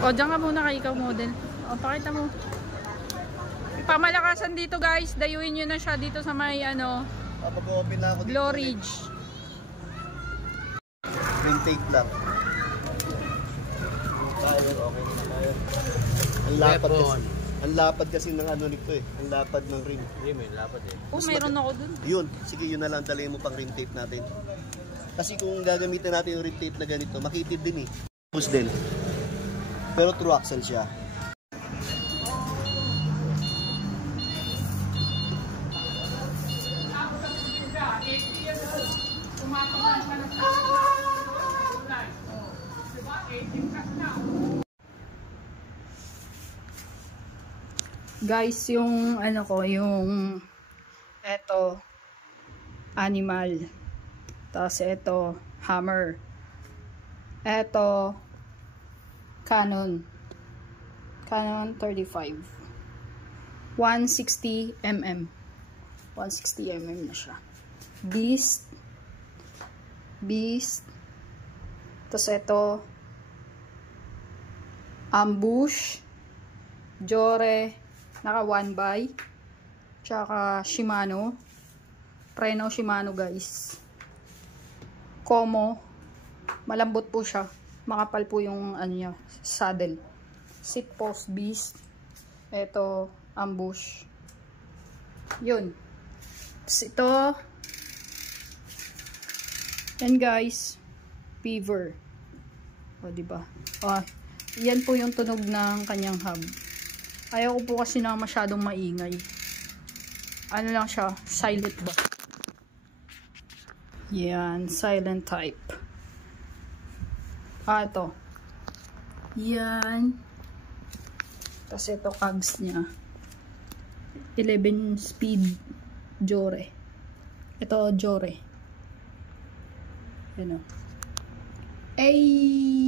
O, dyan ka muna kay ikaw model. O, pakita mo. Pamalakasan dito guys. Dayuin nyo na siya dito sa may ano. Pag-open na ako dito. Glow Ridge. Rim tape lang. Tayo, okay na tayo. Ang lapad kasi ng ano nito eh. Ang lapad ng rim. May lapad eh. Oh, mayroon ako dun. Yun. Sige, yun na lang. Dalhin mo pang rim tape natin. Kasi kung gagamitin natin yung rim tape na ganito, makitid din eh. Push din. Pero true axle siya. Guys, yung ano ko, yung eto animal. Tapos eto hammer. Eto Canon 35. 160 mm. 160 mm na siya. Beast. Tapos eto Ambush, Jore, naka 1x, tsaka Shimano, preno Shimano guys. Como, malambot po siya, makapal po yung ano niya, saddle. Seat post Beast, eto Ambush, yun. Tapos ito, yan guys, Beaver. O diba? Yan po yung tunog ng kanyang hub. Ayaw ko po kasi na masyadong maingay. Ano lang siya, silent ba? Yan, silent type. Ito. Yan. Tapos ito cogs niya. 11 speed Jore. Ito Jore. Yan o. Ay!